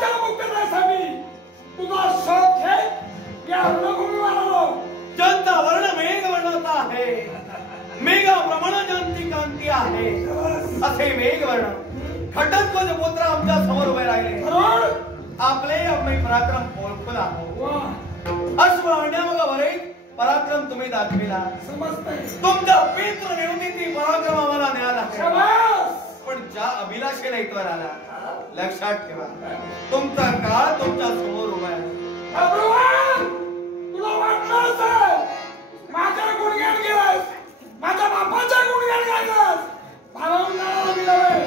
माझ्या मुक्ततेसाठी तुझा शोध घे या रणभूमीवर आलो. जनता वर्ण मेघ वर्णता आहे, मेघाप्रमाणे जनती कांती आहे. असे मेघ वर्ण खड्डध्वज पुत्र आमच्या समोर उभे राहिले. आपले अम्मे पराक्रम ओळखून आहोत. अश्वण्या मग वरे पराक्रम तुम्ही दाखविला. समजतंय तुमच्या पितृ निवृत्ती पराक्रम आम्हाला मिळाला. पण ज्या अभिलाषेला इथवर आला, लक्षात ठेवा तुमचा काळ तुमच्या समोर उभा आहे. तुला वाटलं असेल माझ्या गुणगान केलास, माझ्या बापाच्या गुणगान गायलास, भावनाला मिळावे.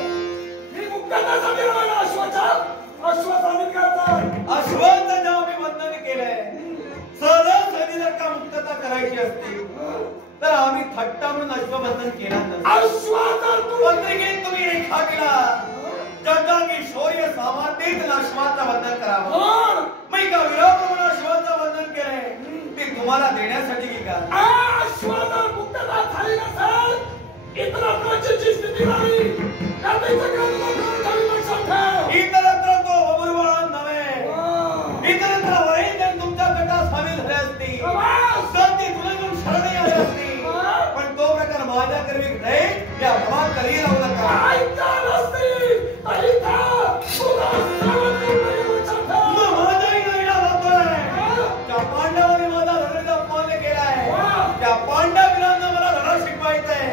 मी मुक्ततेसाठी आलो. अश्वसाधित करतात. अश्वत्थ जेव्हा मी बंधन केलंय, सहजासहजी जर का मुक्तता करायची असती तर आम्ही थट्टा म्हणून अश्वबंधन केला नसतं. पत्रिकेत तुम्ही रेखा दिला ज्याच्या की शौर्य सामर्थ्येत अश्वाचं बंधन करावं. मी का विरोध म्हणून अश्वाचं बंधन केलंय ते तुम्हाला देण्यासाठी की का? अश्वाला मुक्तता झाली नसेल इतरत्राची जी स्थिती नाही इतरत्र तो बबुरवान नव्हे, इतरत्र वैद्य तुमच्या गटात सामील झाले असती, संधी तुला शरणे आली असती. पण तो प्रकार माझ्या करवी नाही. या भ्रमात कधी राहू नका. माझाही नवीला जातोय. त्या पांडवांनी माझा धनुर्ध अपमान केलाय. त्या पांडवीरांना मला धडा शिकवायचंय.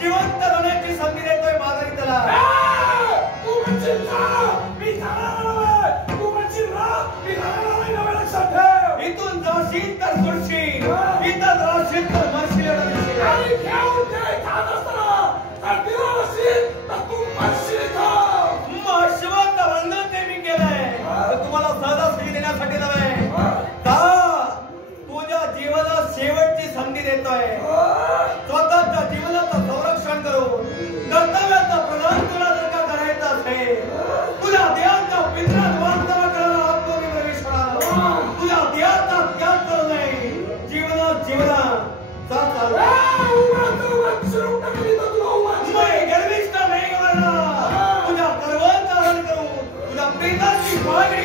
जिवंत राहण्याची संधी देतोय माघारी त्याला. इथून जाशील तर सुटशील, इथं राहशील तर मरशील. अश्वत्थ बंधन ते मी केलंय तुम्हाला सहजासहजी देण्यासाठी नव्हे. तुझ्या जीवनात शेवटची संधी देतोय. स्वतःच्या जीवनाचं संरक्षण करून कर्तव्याचं प्रदान तुला जर का करायचं असेल, तुझ्या देहाच्या पिंजऱ्यात वास्तव करायला आत्मनी प्रवेश होणार. तुझ्या देहाचा त्याग करू नये. जीवनात गर्विष्ठ मेघवर्ण तुझ्या गर्वांचा हरण करू, तुझ्या प्रेताची मागणी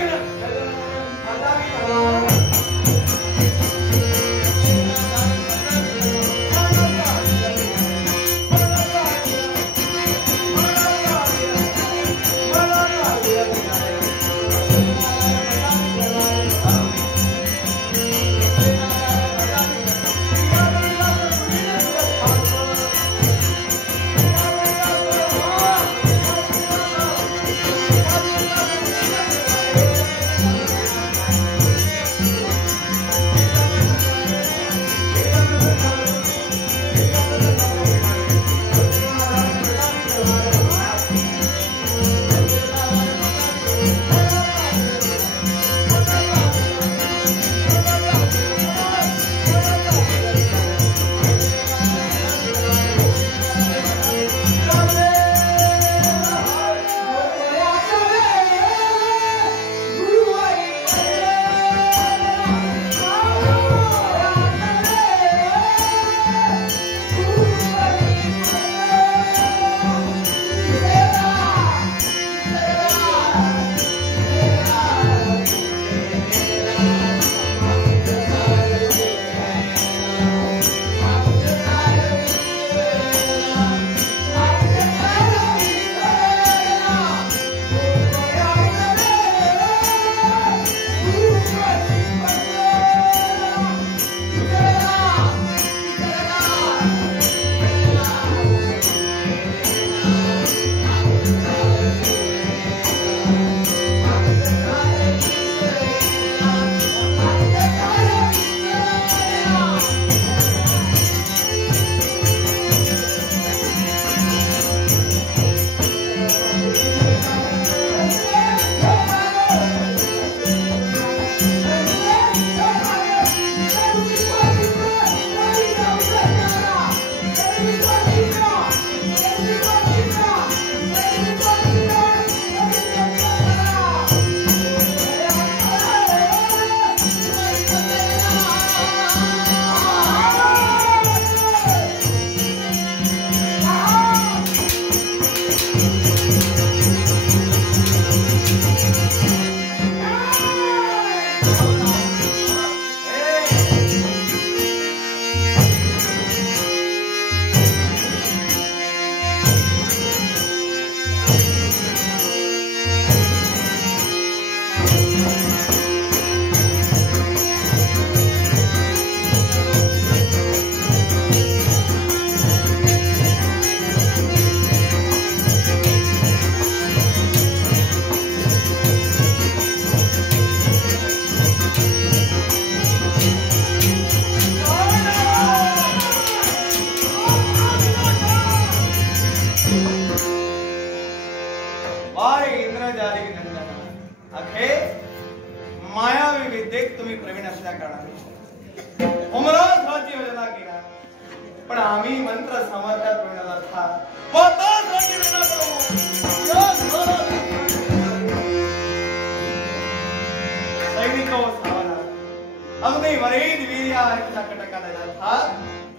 अखे मायावी विद्येत तुम्ही प्रवीण असल्या कारणाने उमराज व्हायची योजना केला, पण आम्ही मंत्र सामर्थ्यात प्रवीण था सैनिक अगदी वरील वीर या कटकाला था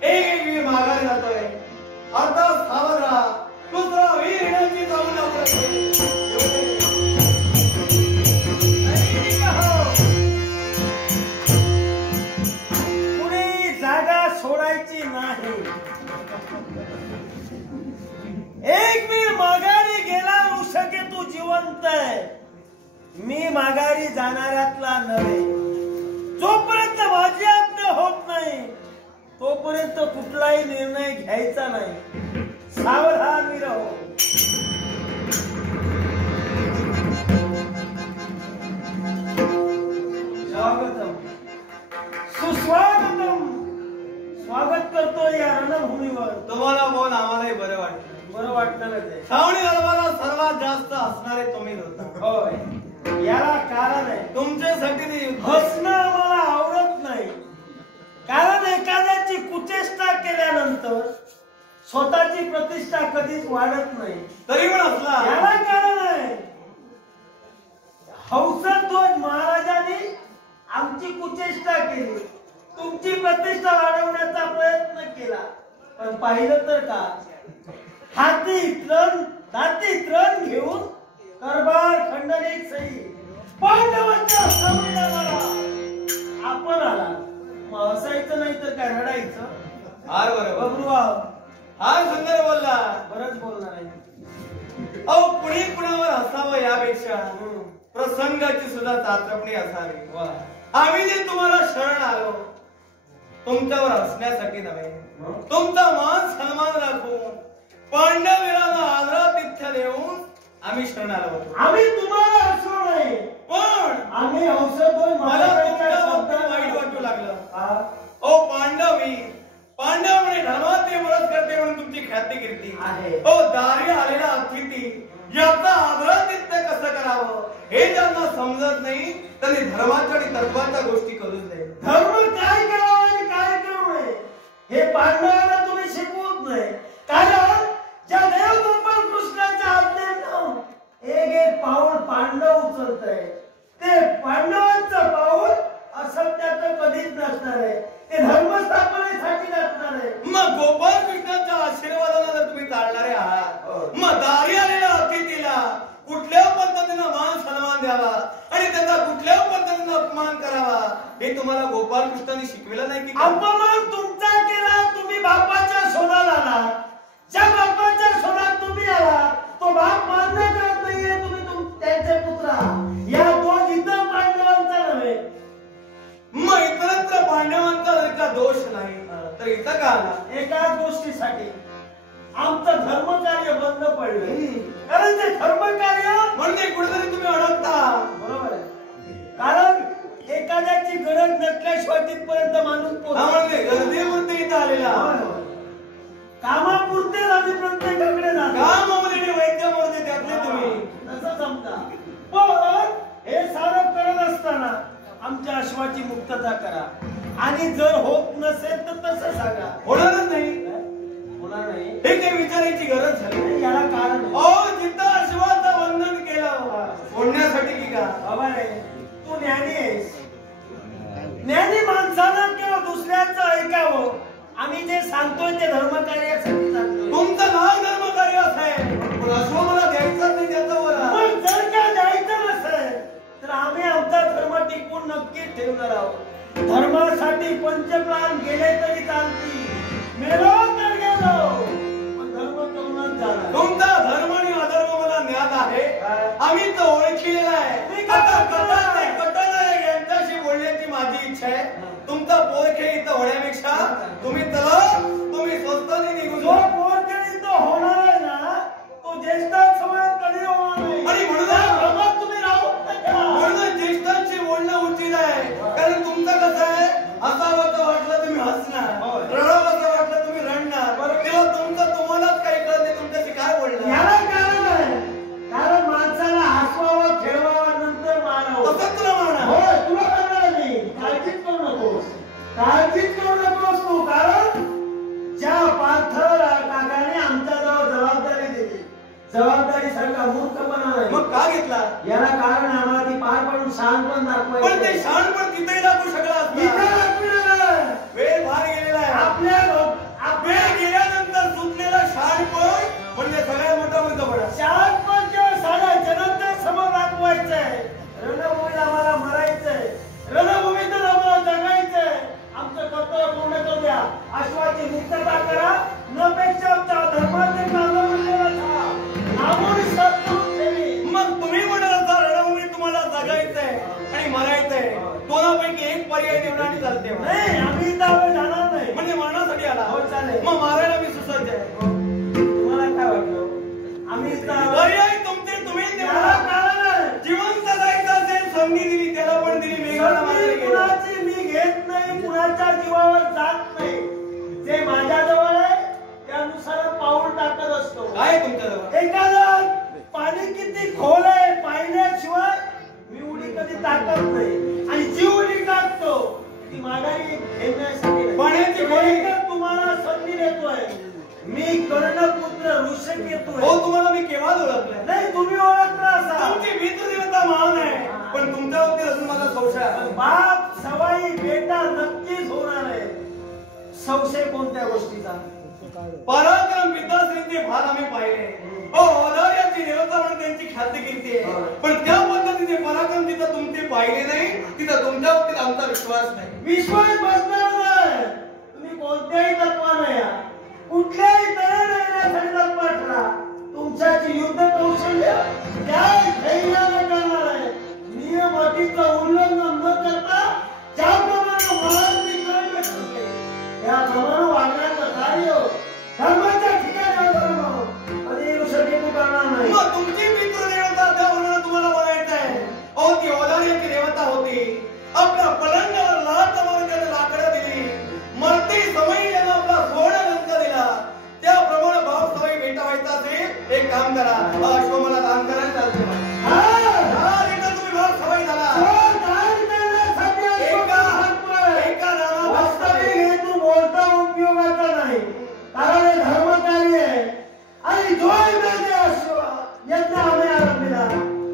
एक वीर माघारी जातोय, अर्धा सावध राहा, दुसरा वीर येण्याची जाऊन कुणी जागा सोडायची नाही. एक वीर माघारी गेला, ऋषके तू जिवंत आहे. मी माघारी जाणाऱ्यातला नव्हे. जोपर्यंत माझी आज्ञा होत नाही तोपर्यंत कुठलाही निर्णय घ्यायचा नाही. सावधान राहो. स्वागतम सुस्वागतम. स्वागत करतो या रणभूमीवर. तुम्हाला बोल आम्हालाही बरं वाटतं. बरं वाटणारच आहे. श्रावणी धर्माला सर्वात जास्त असणारे तुम्ही होता. होय, याला कारण आहे. तुमच्यासाठी ते युद्ध हसणं आम्हाला आवडत नाही. कारण एखाद्याची कुचेष्टा केल्यानंतर स्वतःची प्रतिष्ठा कधीच वाढत नाही. तरी पण असला याला कारण आहे. हौसध्वज महाराजांनी आमची कुचेष्टा केली, तुमची प्रतिष्ठा वाढवण्याचा प्रयत्न केला, पण पाहिलं तर का हाती तरण घेऊन करबार खंडणी सही पांडवांच्या संविधानाला आपण आला. मग हसायचं नाही तर काय रडायचं? हार बरोबर बबरुआ हार सुंदर बोलला. बरंच बोलणार आहे. अहो कुणी कुणावर हसावं यापेक्षा प्रसंगाची सुद्धा चाचपणी असावी. आम्ही जे तुम्हाला शरण आलो तुमच्यावर हसण्यासाठी नव्हे, तुमचा मान सन्मान राखू, पांडवीरांना आदरातिथ्य देऊन आम्ही शरण आलो होतो. आम्ही तुम्हाला हसलो नाही, पण आम्ही हौसध्वज मला महाराजांच्या तुमच्याबद्दल वाईट वाटू लागलं. हा? ओ पांडव म्हणे धर्मात मदत करते म्हणून तुमची ख्याती कीर्ती आहे. ओ दारी आलेला अतिथी याचा आदरातिथ्य कसं करावं हे ज्यांना समजत नाही त्यांनी धर्माच्या आणि तत्वाच्या गोष्टी करूच नाही. धर्म काय करावा आणि काय करू नये हे पांडवांना तुम्ही शिकवत नाही. कारण ज्या देवगोपाल कृष्णाच्या आज्ञेनं एक पाऊल पांडव उचलत आहे, ते पांडवांचं पाऊल असत्याचं कधीच नसणार आहे. ते धर्मस्थापनेसाठी नसणार आहे. मग गोपाल कृष्णाच्या आशीर्वादाला जर तुम्ही चालणारे आहात, मग दारी आलेल्या अतिथीला कुठल्या पद्धतीनं मान सन्मान द्यावा आणि त्याचा कुठल्या पद्धतीनं अपमान करावा हे तुम्हाला गोपाल कृष्णाने शिकविलं नाही की? अपमान तुमचा केला, तुम्ही बापाच्या शोधाला आला. ज्या बापाच्या शोधात तुम्ही आला तो बाप मान्य करत नाहीये, तुम्ही त्यांचे पुत्र. या दोष इतर पांडवांचा नव्हे. मग इतरत्र पांडवांचा जर का दोष नाही तर इथं का आला? एकाच गोष्टीसाठी आमचं धर्मकार्य बंद पडलं. कारण ते धर्मकार्य म्हणजे कुठेतरी तुम्ही अडकता. बरोबर आहे. कारण एखाद्याची गरज नसल्याशिवाय तिथपर्यंत माणूस म्हणजे गर्दीमध्ये इथं आलेला कामापुरते आम्ही प्रत्येकाकडे जातो. कामामध्ये वैद्यामध्ये त्यातले तुम्ही तसं समजा. पण हे सारं करत असताना आमच्या अश्वाची मुक्तता करा आणि जर होत नसेल तर तसं सांगा. होणारच नाही. होणार नाही हे काही विचारायची गरज झाली. याला कारण जिथं अश्वाचं बंधन केलं सोडण्यासाठी की का? बाबा रे तू ज्ञानी आहेस. ज्ञानी माणसानं किंवा दुसऱ्याचं ऐकावं. आम्ही जे सांगतोय ते धर्मकार्यासाठी सांगतोय. तुमचं नाव धर्मकार्य आहे, पण अश्व मला द्यायचं नाही त्याचं मला. पण जर का द्यायचं नसेल तर आम्ही आमचा धर्म टिकवून नक्की ठेवणार आहोत. धर्मासाठी पंचप्राण गेले तरी चालतील, मेलो तर गेलो, पण धर्म करूनच जाणार. तुमचा धर्म आणि अधर्म मला ज्ञात आहे. आम्ही तो ओळखलेला आहे. आता कटानायक यांच्याशी बोलण्याची माझी इच्छा आहे. तुमचा पोरखे इथं होण्यापेक्षा तुम्ही चला, तुम्ही स्वतःने निघून जो पोरखेडी तो होणार आहे ना तो ज्येष्ठांसमोर कधी होणार नाही. आणि म्हणून तुम्ही राहू नका. म्हणून ज्येष्ठांशी बोलणं उचित आहे. कारण तुमचं कसं आहे, हसावं वाटलं तुम्ही हसणार, रडावं वाटलं तुम्ही रडणार. तेव्हा तुमचं तुम्हालाच काही कळत नाही तुमच्याशी काय बोलणार. याला कारण आहे. कारण माणसाला हसवावं खेळवावं नंतर जबाबदारीसारखा मूर्खपणा नाही. मग का घेतला? याला कारण आम्हाला ती पार पडून शहाणपण दाखवायचं. पण ते शहाणपण तिथेही दाखवू शकला असता. वेळ फार गेलेला आहे. आपल्या गेल्यानंतर सुटलेला शहाणपण म्हणजे सगळ्यात मोठा मुद्दा. शहाणपण किंवा साध्या जनते समोर दाखवायचंय. रणभूमीत आम्हाला मरायचंय, रणभूमीतच आम्हाला जगायचंय. आमचं कर्तव्य पूर्ण करू द्या. अश्वाची मुक्तता करा. नपेक्षा धर्माचे मग तुम्ही म्हणाल रणभूमी तुम्हाला जगायचंय आणि मरायचंय, दोनापैकी एक पर्याय निवडा चालते. नाही, आम्ही जाणार नाही. म्हणजे मरणासाठी आला. हो, चालेल. मग मारायला मी सुसज्ज आहे. तुम्हाला काय वाटलं? आम्ही पर्याय तुमचे तुम्ही जिवंत जायचं असेल संधी दिली, त्याला पण दिली. कुणाची मी घेत नाही, कुणाच्या जीवावर जात नाही. जे माझ्याजवळ आहे त्यानुसार पाऊल टाकत असतो. काय तुमच्याजवळ? एखादं पाणी किती खोल आहे पाहिल्याशिवाय मी उडी कधी टाकत नाही. आणि जी उडी टाकतो ती माघारी घेण्यासाठी पाण्याची खोली तुम्हाला संधी देतोय. मी कर्णपुत्र ऋषिकेतू. हो, तुम्हाला मी केव्हा ओळखलं? नाही, तुम्ही ओळखला असा. तुमची मित्रदेवता महान आहे, पण तुमच्या बाबतीत अजून माझा संशय आहे. बाप सवाई बेटा नक्कीच होणार आहे. संशय कोणत्या गोष्टीचा? पराक्रम पिताश्रींचे फार आम्ही पाहिले. हो, औदार्याची देवता म्हणून त्यांची ख्याती केली आहे, पण त्या पद्धतीचे पराक्रम तिथं तुमचे पाहिले नाही. तिथं तुमच्या बाबतीत आमचा विश्वास नाही. विश्वास बसणार नाही. तुम्ही कोणत्याही तत्वाने या, कुठल्याही तऱ्हेने येण्यासाठी तत्पर ठरा. तुमच्याची युद्ध कौशल्य त्या धैर्याने करणार आहे. नियम अटीचं उल्लंघन न करता ज्याप्रमाणे महाराष्ट्री करणे करते त्याप्रमाणे वागण्याचं कार्य धर्माच्या ठिकाणी कधी ऋषिकेतू करणार नाही. मग तुमची मित्रदेवता त्यावरून तुम्हाला बघायचं आहे. अहो, ती औदार्याची देवता होती. आपल्या पलंगावर लाथ मारून त्याने लाकडं दिली. मरती समय यानं आपला सोहळा रंग दिला. त्याप्रमाणे बाप सवयी भेटावायचा असेल, एक काम करा. अश्व मला दान करायला चालते. तुम्ही बाप सवयी झाला. तू बोलता उपयोगाचा नाही, कारण हे धर्म कार्य आहे. आणि जो यज्ञ आम्ही आरंभिला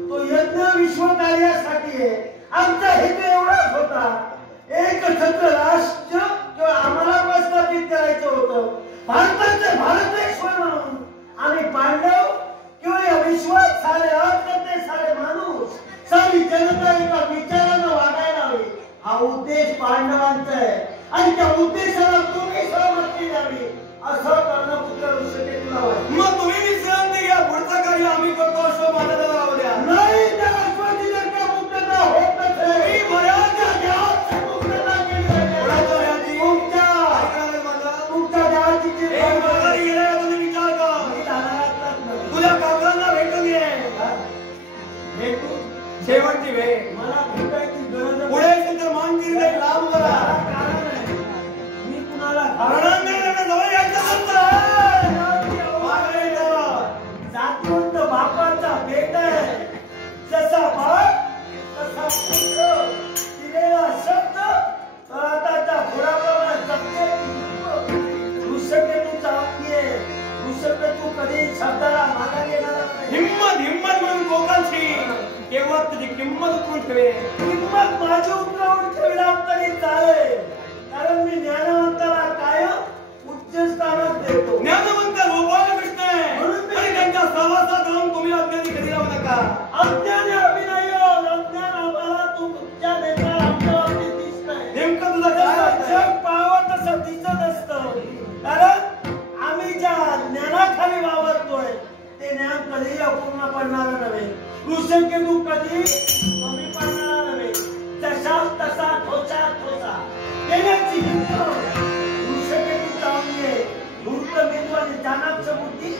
तो यज्ञ विश्व कार्यासाठी आहे. आमचा हेतू एवढाच होता, एक छत्र राष्ट्र किंवा आम्हाला प्रस्थापित करायचं होतं. भारताचे भारतेश्वर म्हणून आणि पांडव किंवा या विश्वात सारे अर्थ सारे माणूस सारी जनता एका विचारानं वागायला हवी. हा उद्देश पांडवांचा आहे आणि त्या उद्देशाला तुम्ही सहमती द्यावी असं कर्णपुत्र ऋषिकेतूला वाटतं. मग तुम्ही विश्रांती घ्या, पुढचं कार्य आम्ही करतो. अश्व माझ्याला राहू द्या. नाही, त्या अश्वाची जर का मुक्तता होत नसेल, बऱ्याचशा देवाची मुक्तता केली पाहिजे. तुमच्या देवाची तुझ्या काकांना भेटून ये. भेटू शेवटची वेळ. मला भेटायची गरज पुढे असेल तर मान चिरले लांब करा. कारण आहे मी कुणाला जवळ यायचं जातीवंत बापाचा बेटा आहे. जसा बाप तसा पुत्र. दिलेला शब्द तळाताच्या घोडाप्रमाणे जपते. ऋषिकेतूचा अंगी आहे. ऋषिकेतू कधी शब्दाला माघार येणार नाही. हिम्मत म्हणून कोकांची केवळ तुझी किंमत उतरून ठेवे. किंमत माझी उतरवून ठेवला तरी चालेल, कारण मी ज्ञानवंताला कायम उच्च स्थानात देतो. ज्ञानवंत गोपालकृष्ण आहे आणि त्यांच्या सहवासात राहून तुम्ही अज्ञानी कधी राहू नका. अज्ञानी अभिनय अज्ञान आम्हाला तुमच्या देता आमच्या बाबतीत दिसतंय. नेमकं तुझं काय जग पाहावं तसं दिसत असतं, कारण आम्ही ज्या ज्ञानाखाली वावरतोय ते ज्ञान कधीही अपूर्ण पडणार नव्हे. ऋषिकेतू कधी कमी पडणार नव्हे. जसा तसा ठोसा ठोसा देण्याची ऋषिकेतू चांगली आहे. धूर्त मेंदू आणि चाणाक्ष बुद्धी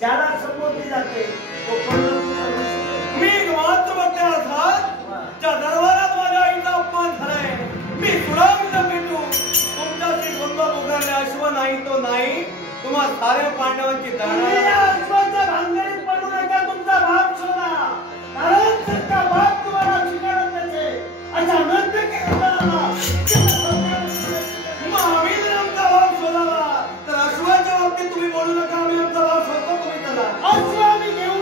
ज्याला संबोधली जाते तो मी मात्र बघल्या अर्थात त्या दरबारात माझ्या आईचा अपमान झालाय. मी सुरावीला भेटू तुमच्याशी द्वंद्व पुकारले. अश्व नाही तो नाही. तुम्हा साऱ्या पांडवांची अश्वाच्या भानगडीत पडू नका. तुमचा बाप शोधा, कारण त्याचा बाप तुम्हाला स्वीकारत नसेल. अशा नंतर आम्ही जर आमचा भाव शोधावा तर अश्वाच्या बाबतीत तुम्ही बोलू नका. आम्ही आमचा भाव शोधतो, तुम्ही चला. अश्व आम्ही घेऊ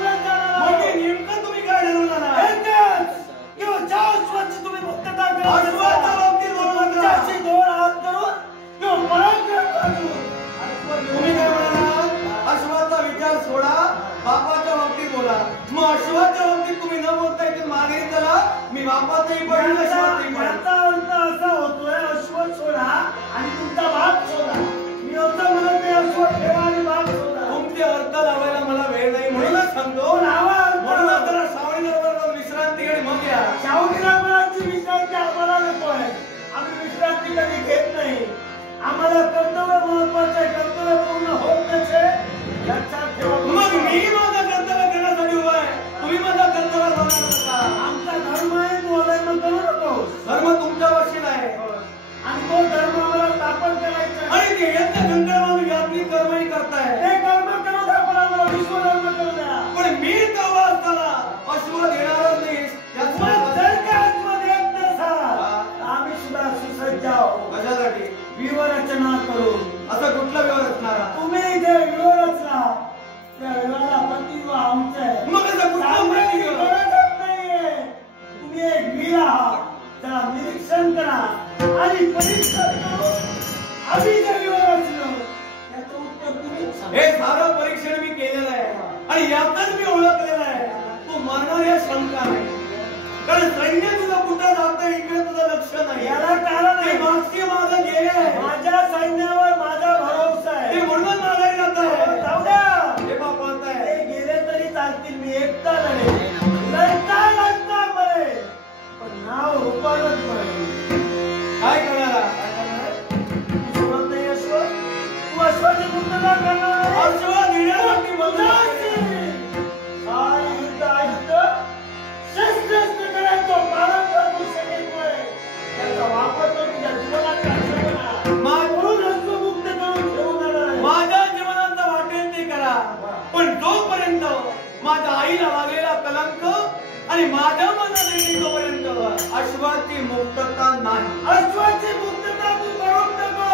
अश्वाच्या बाबतीत बोलू नका. दोन हात करून तो पराक्रम करू. तुम्ही काय म्हणालात? अश्वाचा विचार सोडा, बापाच्या बाबतीत बोला. मग अश्वाच्या बाबतीत तुम्ही न बोलता इथे मागे चला, मी बापाचंही पडेल अश्वाचंही पडेल. याचा अर्थ असा होतोय अश्व सोडा आणि तुमचा बाप सोडा. मी असं म्हणत नाही अश्व ठेवा आणि बाप सोडा. तुमचे अर्थ लावायला मला वेळ नाही म्हणूनच सांगतो. म्हणूनच जरा श्रावणी बरोबर विश्रांती आणि मग या. शाहूगिराची विश्रांती आम्हाला नकोय. आम्ही विश्रांती कधी घेत नाही. आम्हाला कर्तव्य महत्वाचं आहे. कर्तव्य पूर्ण होत नसे लक्षात ठेवा. मग मी माझं कर्तव्य करण्यासाठी उभा आहे. तुम्ही माझा कर्तव्य लावणार नका. आमचा धर्म आहे तू अवलंबन करू नको. धर्म तुमच्या वशील आहे आणि तो धर्म आम्हाला स्थापन करायचा आहे. आणि देण्याच्या संदर्भात व्यापनी कर्मही करताय. ते कर्म करू द्या पण आम्हाला विश्वधर्म करू द्या. पण मी तेव्हा असताना अश्व देणारच नाही मग जर का अश्व देत नसाल तर आम्ही सुद्धा सुसज्ज आहोत. कशासाठी? व्यूहरचना करू. असं कुठलं व्यवहार असणारा? तुम्ही जे व्यूह रचला त्या व्यूहाला प्रतिव्यूह आमचं आहे. मग असं कुठलं प्रतिव्यूह? गरजच नाहीये. तुम्ही एक वीर आहात. त्याला निरीक्षण करा आणि परीक्षण करून आम्ही जे व्यूह रचलो त्याचं उत्तर तुम्हीच सांगा. हे सारं परीक्षण मी केलेलं आहे आणि यातच मी ओळखलेलं आहे तू मरणार या शंका नाही. कारण सैन्य तुझं कुठं जातं इकडे तुझं लक्ष नाही. याला कारण आहे. मागचे माझं गेले आहे. माझ्या सैन्यावर माझा भरोसा आहे. ते म्हणून मागायला जात आहे. जाऊ द्या. हे बाप म्हणताय ते गेले तरी चालतील. मी एकटा लढेल. लढता मरेल पण नाव रूपानच मरेल. काय करणारा? तू सोडत नाही अश्व. तू अश्वाची मुक्तता करणार आहे. अश्व देण्यासाठी मुक्ताची. काय युद्ध आयुध शस्त्र करायचो पारंपरिक तू शरीरमुळे त्याचा वापर तो तुझ्या जीवनात करणार. म्हणून अश्व मुक्त करून ठेवून जाणार आहे. माझ्या जीवनाचा वाटेल ते करा पण जोपर्यंत माझ्या आईला लागलेला कलंक आणि माझ्या मनात येते तोपर्यंत अश्वाची मुक्तता नाही. अश्वाची मुक्तता तू करून नको.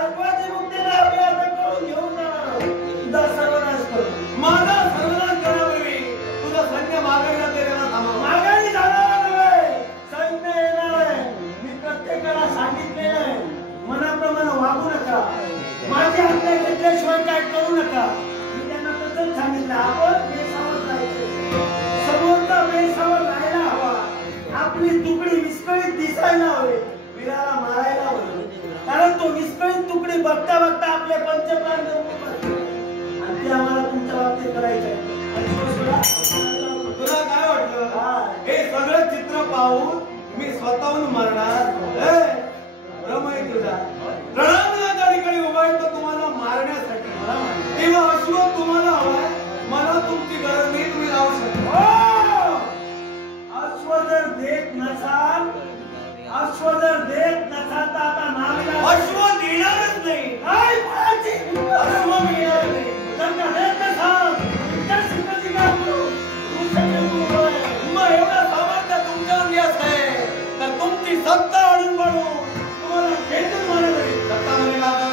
अश्वाची मुक्तता आम्ही आता करून घेऊन जाणार आहोत. तुझा सर्वनाश करू. माझा सर्वनाश करण्यापूर्वी तुझं सैन्य मागायला ते त्याला थांबव. माघारी जाणार आहे. सैन्य येणार आहे. मी प्रत्येकाला सांगितलेलं आहे मनाप्रमाणे वागू नका. माझी आज्ञा घेतल्याशिवाय काय करू नका. मी त्यांना तसंच सांगितलं. आपण बेसावध राहायचं. समोरचा बेसावध राहायला हवा. आपली तुकडी विस्कळीत दिसायला हवी. वीराला मारायला हवं. कारण तो विस्कळीत तुकडी बघता बघता आपले पंचप्राण देऊन आणि ते आम्हाला तुमच्या बाबतीत करायचं आहे. तुला काय वाटलं? काय? हे सगळं चित्र पाहून मी स्वतःहून मरणार? भ्रम आहे तुझा. रणांगणात त्या ठिकाणी उभा आहे तो तुम्हाला मारण्यासाठी. तेव्हा अश्व तुम्हाला हवाय. मला तुमची गरज नाही. तुम्ही जाऊ शकता. अश्व जर देत नसाल तर आता नावीला अश्व देणारच नाही. काय बोलायची? अश्व मिळणार नाही. जर का देत नसाल तर सिद्धांती काय करू? तू सगळे तू होय. मग एवढं सामर्थ्य तुमच्यावर येत आहे तर तुमची सत्ता अडून पडून तुम्हाला खेचून मारत आहे. सत्ता मध्ये लागणार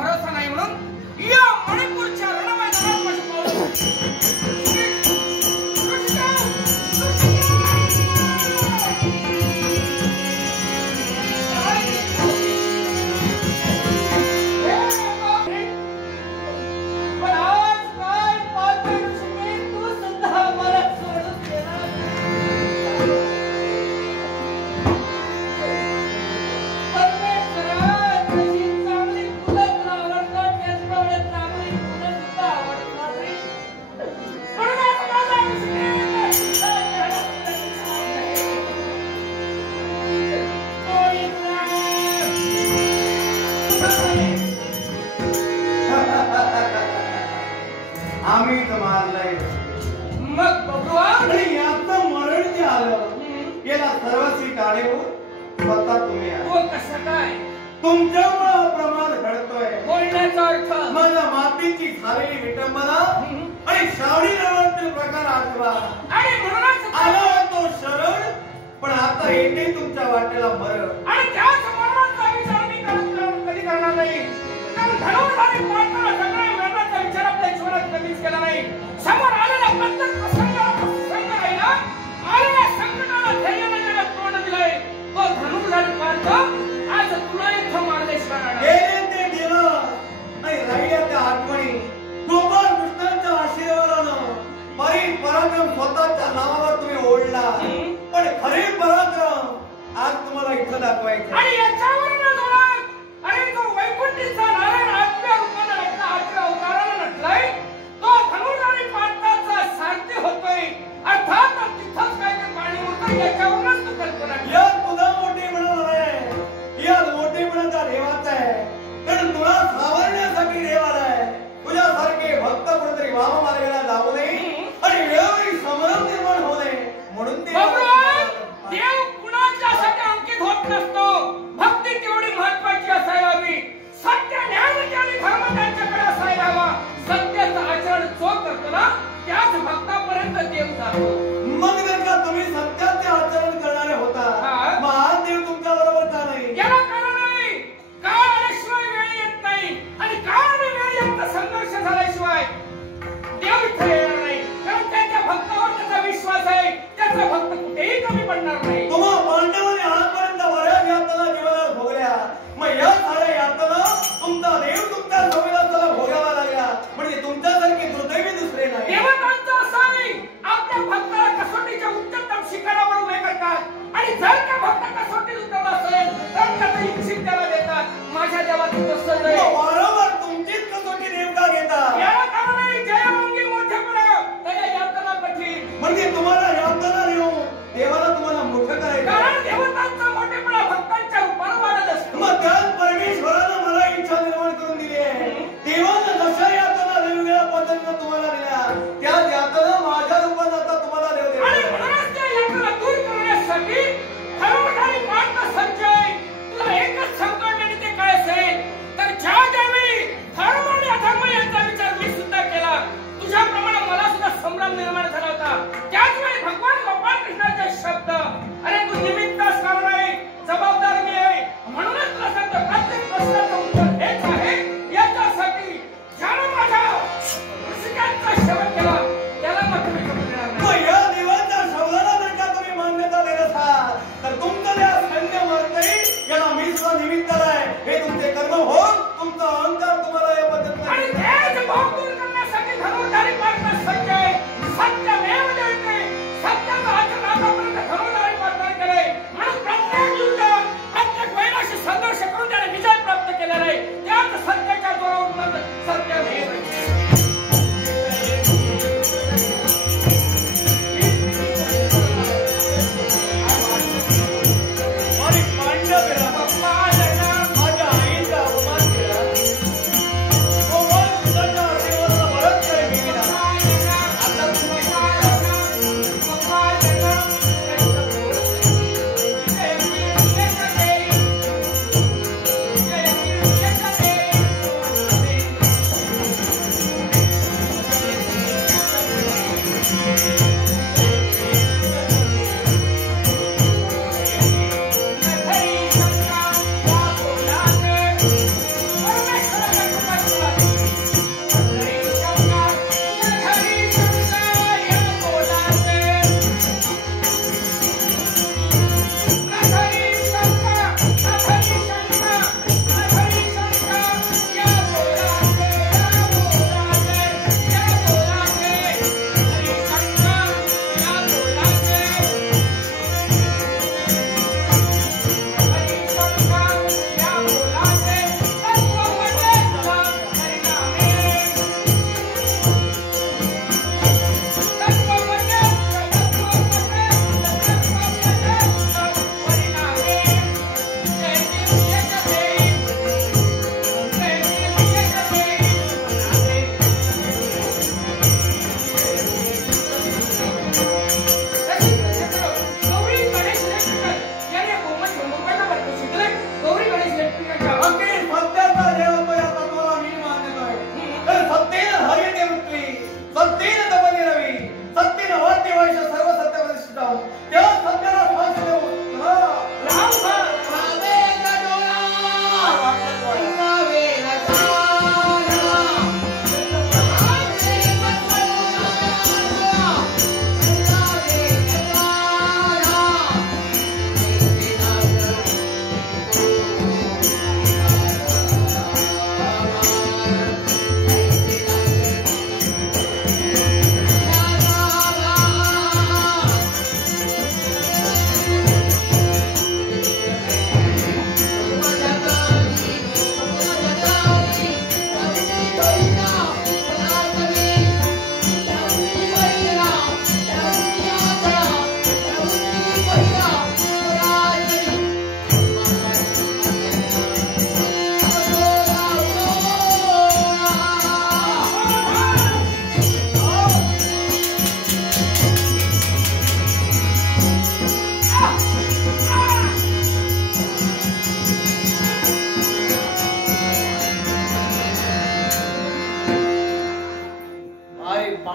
भरोसा नाही म्हणून या मणिपूरच्या रणमैदानात माझं आम्ही मारलंय मग बघूया आणि याचं मरण जे आलं याला सर्वस्वी काढीवर स्वतः तुम्ही आहात. तो कसं काय तुमच्यामुळे हा प्रमाद घडतोय. बोलण्याचा अर्थ माझ्या मातीची झालेली विटंबना आणि श्रावणी नावाचे प्रकार आठवा आणि म्हणूनच आला तो शरण पण आता येते तुमच्या वाटेला मरण. आणि त्या समोरचा विचार मी कधी करणार नाही. कारण धनुर्धारी पाळताना सगळ्या मरणाचा विचार आपल्या जीवनात कधीच केला नाही. समोर आलेला प्रत्येक प्रसंगाला प्रसंग राहिला, आलेल्या संकटाला धैर्याने ज्याला तोंड दिलंय तो धनुर्धारी पाळतो. आज तुला इथं मार्गदर्शन राहणार. गेले ते दिवस आणि राहिल्या त्या आठवणी गोपाळ कृष्णांच्या आशीर्वादानं पराक्रम स्वतःच्या नावावर तुम्ही ओढला. पण खरे पराक्रम आज तुम्हाला इथं दाखवायचं. आणि याच्यावर न जोडत अरे तो वैकुंठीचा नारायण आत्म्या रूपाने नटला, आत्म्या अवताराने नटलाय. तो धनुर्धारी पाळताचा सारथी होतोय. अर्थात तिथंच काय ते पाणी होतं याच्यावरच तू कल्पना कर. या तुला मोठेपणा आहे, या मोठेपणाचा देवाचा आहे. कारण तुला सावरण्यासाठी देव आलाय. तुझ्यासारखे भक्त कोणतरी वाम मार्गाला जाऊ नये आणि वेळोवेळी समरम निर्माण होऊ नये म्हणून ते देव कुणाच्यासाठी अंकित होत नसतो. भक्ती तेवढी महत्वाची असायला हवी. सत्य न्याय आणि धर्म त्यांच्याकडे असायला हवा. सत्याचं आचरण जो करतो ना त्याच भक्तापर्यंत देव जातो. मग जर का तुम्ही सत्याचे आचरण करणारे होता महान देव तुमच्या बरोबर का नाही? याला कारण नाही. काळ आल्याशिवाय वेळ येत नाही आणि काळ आणि वेळ यांचा संघर्ष झाल्याशिवाय देव इथे येणार नाही. कारण त्याच्या भक्तावर त्याचा विश्वास आहे. त्याचा भक्त कुठेही कमी पडणार नाही. तुम्हा पांडवांनी आजपर्यंत बऱ्याच यातना जीवनात भोगल्या. मग या साऱ्या यातना तुमचा देव तुमच्या संविधानाला भोगावा लागला म्हणजे तुमच्यासारखे दुर्दैवी दुसरे नाही. देवतांचा असावी आपल्या भक्ताला कसोटीच्या उच्चतम शिखरावर उभे करतात आणि जर का भक्त कसोटीत उतरला असेल तर त्याचं इच्छित त्याला देतात. माझ्या देवाचं तसं नाही. वारंवार तुमचीच कसोटी देव का घेतात? याला कारण नाही. जयवंगी मोठेपणा त्याला यातना कठीण. म्हणजे तुम्हाला यातना देऊन देवाला तुम्हाला मोठं करायचं. कारण देवतांचा मोठेपणा भक्तांच्या रूपाने वाढत असतो. मग त्याच परमेश्वरानं मला इच्छा निर्माण करून दिली आहे. देवानं जशा यातना वेगवेगळ्या पद्धतीनं तुम्हाला दिल्या त्याच यातना माझ्या रूपात आता तुम्हाला देव आणि देतो. म्हणूनच त्या यातना दूर करण्यासाठी धर्मधारी पार्थ संजय तुला एकच समजवण्याने ते काय असेल तर ज्या ज्यावेळी धर्म आणि अधर्म यांचा विचार मी सुद्धा केला तुझ्याप्रमाणे मला सुद्धा संभ्रम निर्माण झाला होता. त्याच वेळी भगवान गोपाळ कृष्णाचे शब्द अरे तू निमित्तच कारण आहे, जबाबदार मी आहे. म्हणूनच तुला सांगतो प्रत्येक प्रश्नाचं उत्तर हेच आहे. याच्यासाठी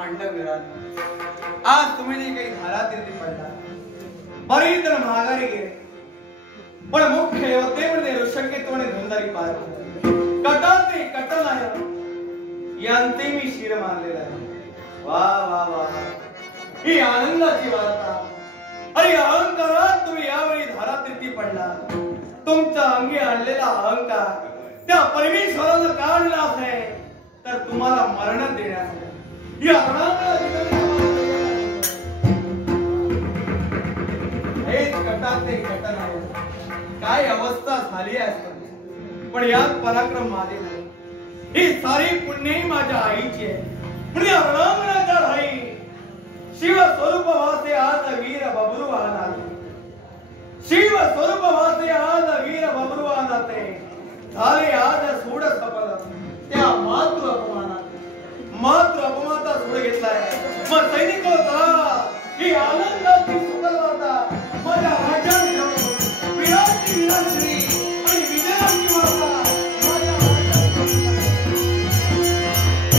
पांडव वीरांनो, आज तुम्ही जे काही धारातीर्थी पडला बरी तर माघारी गेले, पण मुख्य योद्धे म्हणजे ऋषकेतवणे धुंदारी पार कटाते कटनाय यांचे मी शिर मानलेला आहे। वा वा वा, ही आनंदाची वार्ता। अरे अहंकारात तुम्ही यावेळी धारातीर्थी पडला, तुमच्या अंगी आणलेला अहंकार त्या परमेश्वरानं का आणला आहे तर तुम्हाला मरण देण्यासाठी। या कटाते कटन आहे, काय अवस्था झाली आहे, पण यात पराक्रम माझे नाही, ही सारी पुण्यही माझ्या आईची आहे। म्हणजे रणांगणाच्या राही शिव स्वरूप वासे आज वीर बबरुवाना, शिव स्वरूप वासे आज वीर बबरुवाना ते झाले आज सूड सफल त्या मातृ अपमानात सूड घेतलाय। मग सैनिक होता ही आनंदाची सुखद